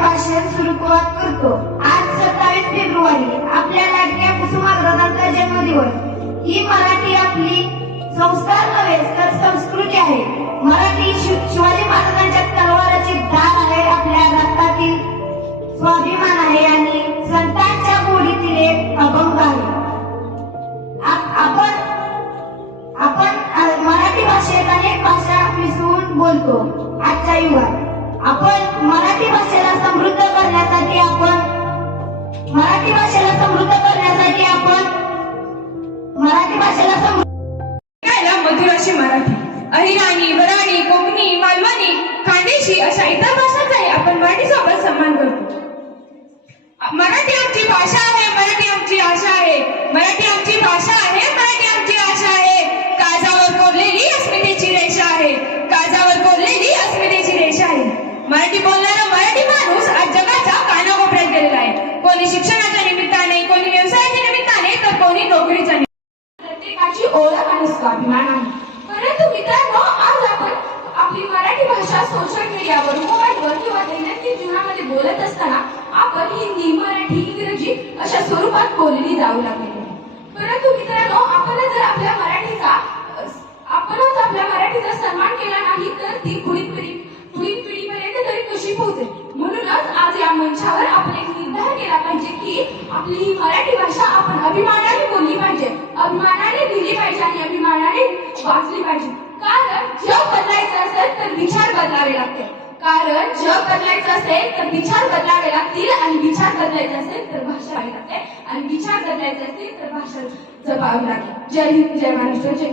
भाषण सुरुवात करतो। आज 27 फेब्रुवारी आपल्या लाडक्या कुसुमाग्रजांचा जन्मदिवस। ही मराठी आपली संस्कार नव्हे तर संस्कृती आहे। मराठी शिवाजी महाराजांच्या तलवाराची धार आहे, आपल्या रक्तातील स्वाभिमान आहे आणि संतांच्या गोडीतील एक अभंग आहे। आपण मराठी भाषेत अनेक भाषा मिसळून बोलतो। आजच्या युगात आपण मराठी भाषेला समृद्ध करण्यासाठी मधुर अशी मराठी, अहिराणी, वराणी, कोकणी, मालवणी, खानदेशी अशा इतर भाषांचाही आपण मराठीसोबत सन्मान करतो। मराठी आमची भाषा आहे, मराठी आमची आशा आहे, मराठी आमची भाषा आहे, मराठी आमची आशा आहे। काळजावर कोरलेली अस्मितेची रेषा आहे, काळजावर कोरलेली अस्मितेची रेषा आहे। मराठी बोलणारा मराठी माणूस आज जगाच्या कानाकोपऱ्यात गेलेला आहे। कोणी शिक्षणाच्या निमित्ताने, कोणी व्यवसायाच्या निमित्ताने, तर कोणी नोकरीच्या निमित्ताने। प्रत्येकाची ओळख आणि स्वाभिमान आहे। परंतु मित्रांनो, आज आपण आपली मराठी भाषा सोशल मीडियावर, मोबाईलवर किंवा दैनंदिन जीवनामध्ये बोलत असताना आपण हिंदी, मराठी, इंग्रजी अशा स्वरूपात बोलली जाऊ लागली। परंतु मित्रांनो, आपणच जर आपल्या मराठीचा सन्मान केला नाही तर ती पुढील पिढीपर्यंत तरी कशी पोहोचेल। म्हणूनच आज या मंचावर आपण एक निर्धार केला पाहिजे की आपली ही मराठी भाषा आपण अभिमानाने बोलली पाहिजे, अभिमानाने लिहिली पाहिजे आणि अभिमानाने वाचली पाहिजे। कारण जग बदलायचं असेल तर विचार बदलावे लागते, आणि विचार बदलायचे असेल तर भाषा लागते, आणि विचार बदलायचे असतील तर भाषा जपावी लागते। जय हिंद, जय महाराष्ट्र, जय